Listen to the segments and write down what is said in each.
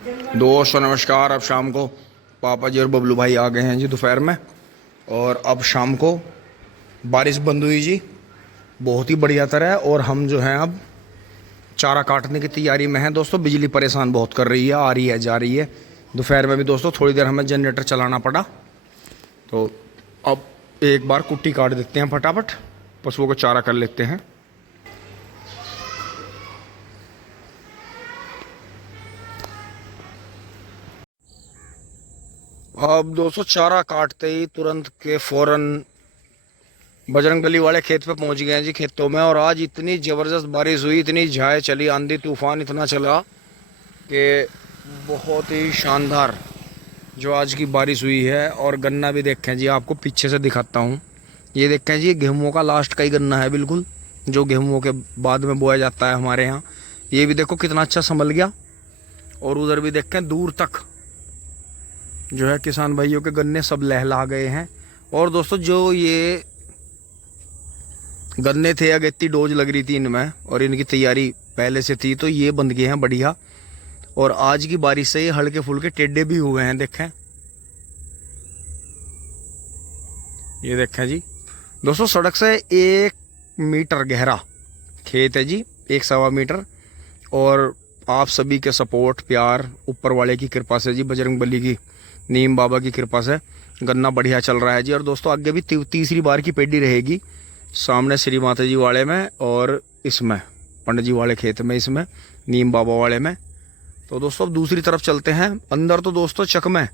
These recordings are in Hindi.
दोस्तों नमस्कार। अब शाम को पापा जी और बबलू भाई आ गए हैं जी दोपहर में, और अब शाम को बारिश बंद हुई जी बहुत ही बढ़िया तरह। और हम जो हैं अब चारा काटने की तैयारी में हैं दोस्तों। बिजली परेशान बहुत कर रही है, आ रही है जा रही है। दोपहर में भी दोस्तों थोड़ी देर हमें जनरेटर चलाना पड़ा, तो अब एक बार कुट्टी काट देते हैं फटाफट, पशुओं को चारा कर लेते हैं। अब दोस्तों चारा काटते ही तुरंत के फौरन बजरंगबली वाले खेत पे पहुंच गए हैं जी, खेतों में। और आज इतनी ज़बरदस्त बारिश हुई, इतनी झाए चली, आंधी तूफान इतना चला कि बहुत ही शानदार जो आज की बारिश हुई है। और गन्ना भी देखें जी, आपको पीछे से दिखाता हूँ। ये देखें जी, गेहूँ का लास्ट का ही गन्ना है बिल्कुल, जो गेहूँ के बाद में बोया जाता है हमारे यहाँ। ये भी देखो कितना अच्छा संभल गया। और उधर भी देखें दूर तक जो है किसान भाइयों के गन्ने सब लहला गए हैं। और दोस्तों जो ये गन्ने थे, अगेती डोज लग रही थी इनमें और इनकी तैयारी पहले से थी, तो ये बंद गए हैं बढ़िया। और आज की बारिश से ये हल्के फुल्के टेढ़े भी हुए हैं, देखें। ये देखें जी दोस्तों, सड़क से 1 मीटर गहरा खेत है जी, 1 सवा मीटर। और आप सभी के सपोर्ट प्यार, ऊपर वाले की कृपा से जी, बजरंगबली की, नीम बाबा की कृपा से गन्ना बढ़िया चल रहा है जी। और दोस्तों आगे भी तीसरी बार की पेडी रहेगी, सामने श्री माता जी वाले में और इसमें पंडित जी वाले खेत में, इसमें नीम बाबा वाले में। तो दोस्तों अब दूसरी तरफ चलते हैं अंदर। तो दोस्तों चक में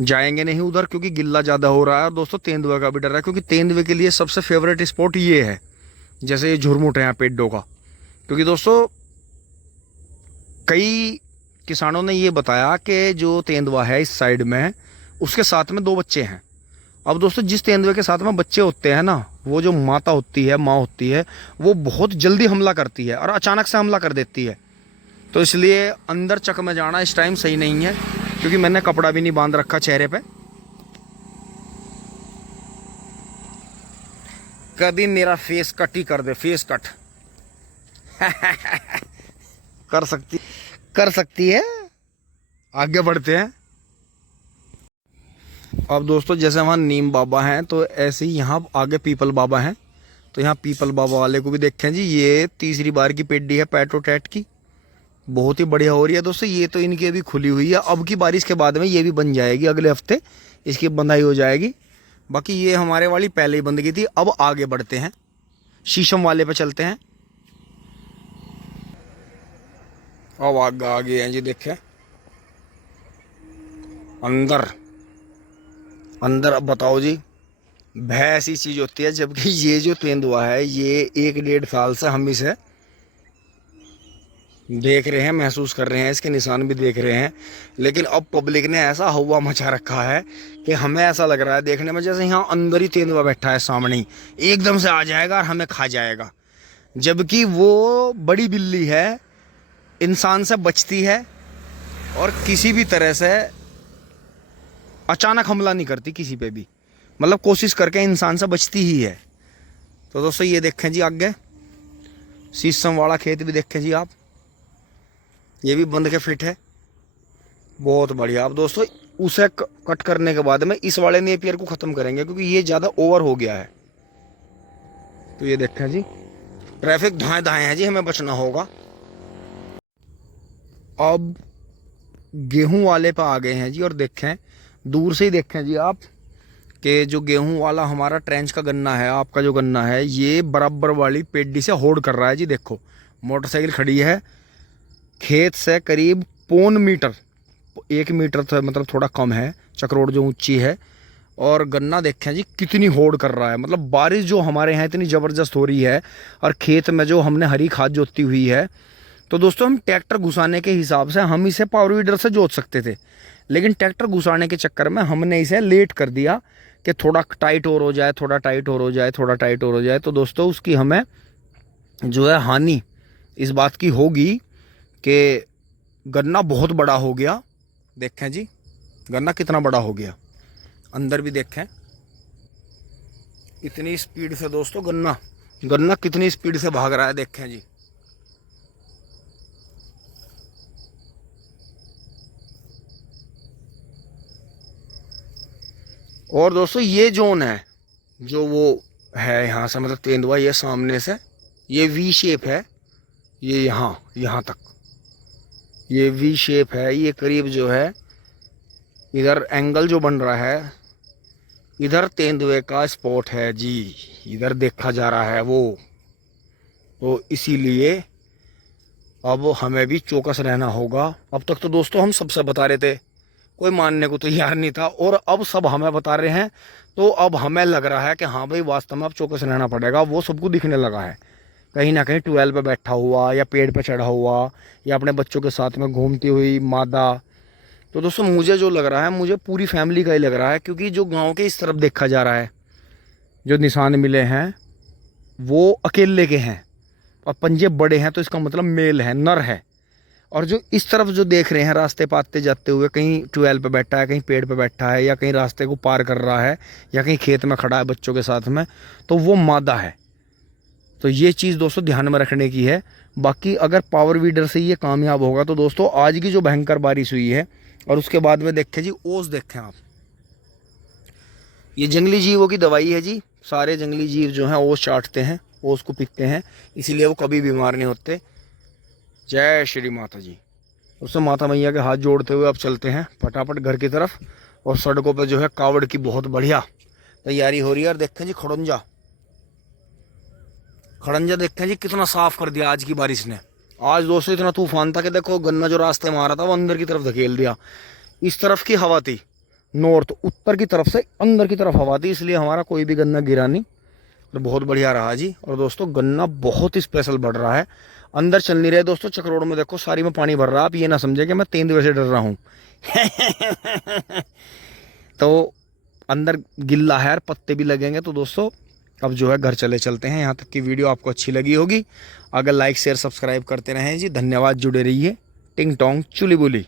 जाएंगे नहीं उधर, क्योंकि गिल्ला ज़्यादा हो रहा है। और दोस्तों तेंदुए का भी डर है, क्योंकि तेंदुए के लिए सबसे फेवरेट स्पॉट ये है, जैसे ये झुरमुट है पेड्डों का। क्योंकि दोस्तों कई किसानों ने ये बताया कि जो तेंदुआ है इस साइड में, उसके साथ में 2 बच्चे हैं। अब दोस्तों जिस तेंदुए के साथ में बच्चे होते हैं ना, वो जो माता होती है, माँ होती है, वो बहुत जल्दी हमला करती है और अचानक से हमला कर देती है। तो इसलिए अंदर चक में जाना इस टाइम सही नहीं है, क्योंकि मैंने कपड़ा भी नहीं बांध रखा चेहरे पे। कभी मेरा फेस कट ही कर दे, फेस कट कर सकती है। आगे बढ़ते हैं। अब दोस्तों जैसे वहाँ नीम बाबा हैं, तो ऐसे ही यहाँ आगे पीपल बाबा हैं। तो यहाँ पीपल बाबा वाले को भी देखें जी, ये तीसरी बार की पेडी है पैट्रोटैट की, बहुत ही बढ़िया हो रही है दोस्तों। ये तो इनकी अभी खुली हुई है, अब की बारिश के बाद में ये भी बन जाएगी, अगले हफ्ते इसकी बंधाई हो जाएगी। बाकी ये हमारे वाली पहले ही बंद की थी। अब आगे बढ़ते हैं, शीशम वाले पे चलते हैं। अब आगे आगे हैं जी, देखें अंदर अंदर। अब बताओ जी, भय ऐसी चीज होती है, जबकि ये जो तेंदुआ है ये 1 डेढ़ साल से हम इसे देख रहे हैं, महसूस कर रहे हैं, इसके निशान भी देख रहे हैं। लेकिन अब पब्लिक ने ऐसा हवा मचा रखा है कि हमें ऐसा लग रहा है देखने में जैसे यहाँ अंदर ही तेंदुआ बैठा है सामने ही, एकदम से आ जाएगा और हमें खा जाएगा। जबकि वो बड़ी बिल्ली है, इंसान से बचती है और किसी भी तरह से अचानक हमला नहीं करती किसी पे भी, मतलब कोशिश करके इंसान से बचती ही है। तो दोस्तों ये देखें जी, आगे शीशम वाला खेत भी देखें जी आप, ये भी बंद के फिट है, बहुत बढ़िया। अब दोस्तों उसे कट करने के बाद में इस वाले नेपियर को ख़त्म करेंगे, क्योंकि ये ज़्यादा ओवर हो गया है। तो ये देखें जी, ट्रैफिक दाएं दाएं है जी, हमें बचना होगा। अब गेहूं वाले पे आ गए हैं जी, और देखें दूर से ही देखें जी आप कि जो गेहूं वाला हमारा ट्रेंच का गन्ना है, आपका जो गन्ना है, ये बराबर वाली पेडी से होड़ कर रहा है जी। देखो मोटरसाइकिल खड़ी है खेत से करीब 0.25 मीटर, 1 मीटर तो मतलब थोड़ा कम है, चक्रोड़ जो ऊंची है। और गन्ना देखें जी कितनी होड़ कर रहा है, मतलब बारिश जो हमारे यहाँ इतनी ज़बरदस्त हो रही है। और खेत में जो हमने हरी खाद जोतती हुई है, तो दोस्तों हम ट्रैक्टर घुसाने के हिसाब से हम इसे पावर वीडर से जोत सकते थे, लेकिन ट्रैक्टर घुसाने के चक्कर में हमने इसे लेट कर दिया कि थोड़ा टाइट और हो जाए, थोड़ा टाइट और हो जाए, थोड़ा टाइट और हो जाए। तो दोस्तों उसकी हमें जो है हानि इस बात की होगी कि गन्ना बहुत बड़ा हो गया। देखें जी गन्ना कितना बड़ा हो गया, अंदर भी देखें इतनी स्पीड से दोस्तों गन्ना गन्ना कितनी स्पीड से भाग रहा है, देखें जी। और दोस्तों ये जोन है जो वो है यहाँ से, मतलब तेंदुआ ये सामने से ये वी शेप है, ये यहाँ तक ये वी शेप है। ये करीब जो है इधर एंगल जो बन रहा है, इधर तेंदुए का स्पॉट है जी, इधर देखा जा रहा है वो। तो इसीलिए अब हमें भी चौकस रहना होगा। अब तक तो दोस्तों हम सबसे बता रहे थे, कोई मानने को तैयार नहीं था, और अब सब हमें बता रहे हैं। तो अब हमें लग रहा है कि हाँ भाई वास्तव में अब चौकस रहना पड़ेगा। वो सबको दिखने लगा है, कहीं ना कहीं ट्वेल पे बैठा हुआ या पेड़ पे चढ़ा हुआ या अपने बच्चों के साथ में घूमती हुई मादा। तो दोस्तों मुझे जो लग रहा है, मुझे पूरी फैमिली का ही लग रहा है, क्योंकि जो गांव के इस तरफ देखा जा रहा है, जो निशान मिले हैं वो अकेले के हैं और पंजे बड़े हैं, तो इसका मतलब मेल है, नर है। और जो इस तरफ जो देख रहे हैं रास्ते पाते जाते हुए, कहीं ट्वेल पे बैठा है, कहीं पेड़ पे बैठा है, या कहीं रास्ते को पार कर रहा है, या कहीं खेत में खड़ा है बच्चों के साथ में, तो वो मादा है। तो ये चीज़ दोस्तों ध्यान में रखने की है। बाकी अगर पावर वीडर से ये कामयाब होगा तो दोस्तों आज की जो भयंकर बारिश हुई है, और उसके बाद में देखें जी ओस, देखें आप, ये जंगली जीवों की दवाई है जी। सारे जंगली जीव जो हैं ओस चाटते हैं, ओस को पीते हैं, इसीलिए वो कभी बीमार नहीं होते। जय श्री माता जी। उससे माता मैया के हाथ जोड़ते हुए अब चलते हैं फटाफट घर की तरफ। और सड़कों पे जो है कावड़ की बहुत बढ़िया तैयारी हो रही है। और देखें जी खड़ंजा, खड़ंजा देखें जी कितना साफ कर दिया आज की बारिश ने। आज दोस्तों इतना तूफान था कि देखो गन्ना जो रास्ते में आ रहा था वो अंदर की तरफ धकेल दिया। इस तरफ की हवा थी, नॉर्थ उत्तर की तरफ से अंदर की तरफ हवा थी, इसलिए हमारा कोई भी गन्ना गिरा नहीं। तो बहुत बढ़िया रहा जी। और दोस्तों गन्ना बहुत स्पेशल बढ़ रहा है, अंदर चल नहीं रहे दोस्तों। चक्रोड़ में देखो सारी में पानी भर रहा है। आप ये ना समझे कि मैं तेंदुए से डर रहा हूँ तो अंदर गिल्ला है और पत्ते भी लगेंगे। तो दोस्तों अब जो है घर चलते हैं। यहाँ तक की वीडियो आपको अच्छी लगी होगी, अगर लाइक शेयर सब्सक्राइब करते रहें जी। धन्यवाद, जुड़े रहिए। टिंग टोंग चुली बुली।